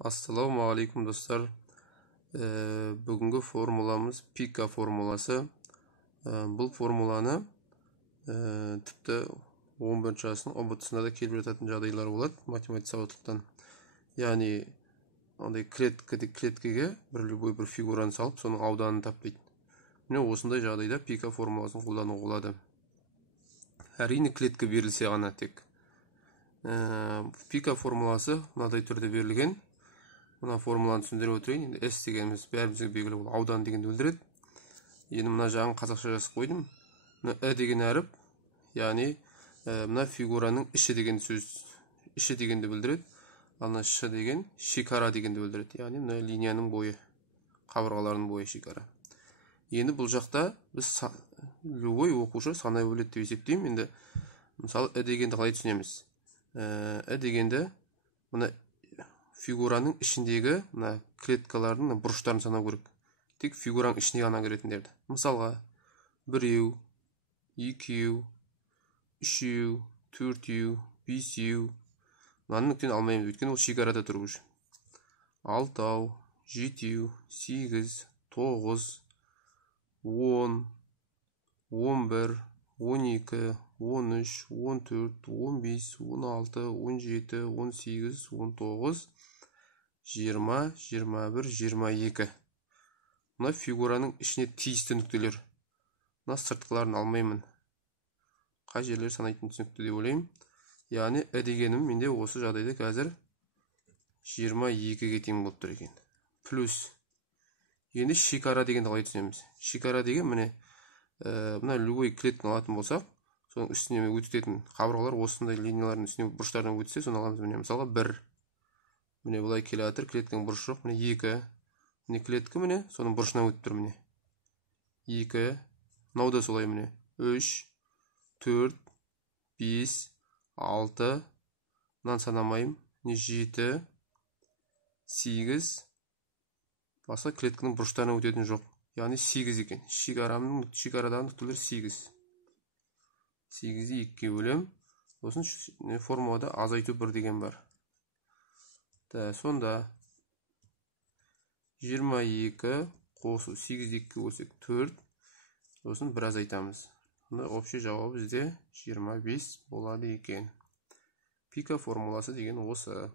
Ассалаумағалейкум достар. Бүгінгі формуламыз пика формуласы. Бұл формуланы тіпті 11 жасының ұбт-сында да келіп жататын жағдайлар болады математика сауаттылықтан. Яғни клеткеге любой бір фигураны салып, соның ауданын таппайды. Міне осындай жағдайда пика формуласын қолдану болады. Әрине клетка берілсе ғана тек. Пика формуласы мынадай түрде берілген. Мына формуланы түсіндіріп өтейін. Енді S дегеніміз бәрімізге белгілі, ол аудан дегенді білдіреді. Енді мына жағын қазақша жазып қойдым. Мына деген әріп, яғни мына фигураның іші деген сөз, іші дегенді білдіреді. Ана Ш деген шекара дегенді білдіреді. Яғни мына линияның бойы, қабырғаларының бойы шекара. Енді бұл жақта біз любой оқушы санай бөледі деп есептеймін. Енді мысалы дегенді қалай түсінеміз? Дегенді мына фигураның ішіндегі мына клеткалардың бұрыштарын санау керек. Тек фигураның ішіне ғана кіретіндерді. Мысалға, 1, 2, 3, 4, 5. Мынаны нүктені алмаймыз, өйткені ол шекарада тұру үшін. 6, 7, 8, 9, 10, 11, 12, 13, 14, 15, 16, 17, 18, 19, 20, 21, 22. Мына фигураның ішіне тиісті нүктелер. Мына сыртқыларын алмаймын. Қай жерлер санайтын түсінікті деп ойлаймын. Яғни дегенім менде осы жағдайда қазір 22-ге тең болып тұр екен. Плюс. Енді шекара дегенді қалай түсінеміз? Шекара деген міне мына любой клетканы алатын болсақ, соның үстіне өтетін қабырғалар осындай линиялардың үстіне бұрыштардан өтсе, соны аламыз. Міне мысалы 1. Міне бұлай келе жатыр, клетканың бұрышы жоқ. Міне 2. Міне клетка, міне соның бұрышынан өтіп тұр. Міне 2. Мынау да солай. Міне 3, 4, 5, 6. Мынаны санамайым. Міне 7, 8. Басқа клетканың бұрыштарынан өтетін жоқ. Яғни 8 екен. Шекарадағы нүктелер 8. 8-ді 2-ге бөлем. Сосын формулада азайту 1 деген бар. Сонда 22 қосу 8-ді 2-ге бөлсек 4. Сосын 1 азайтамыз. Общий жауабы бізде 25 болады екен. Пика формуласы деген осы.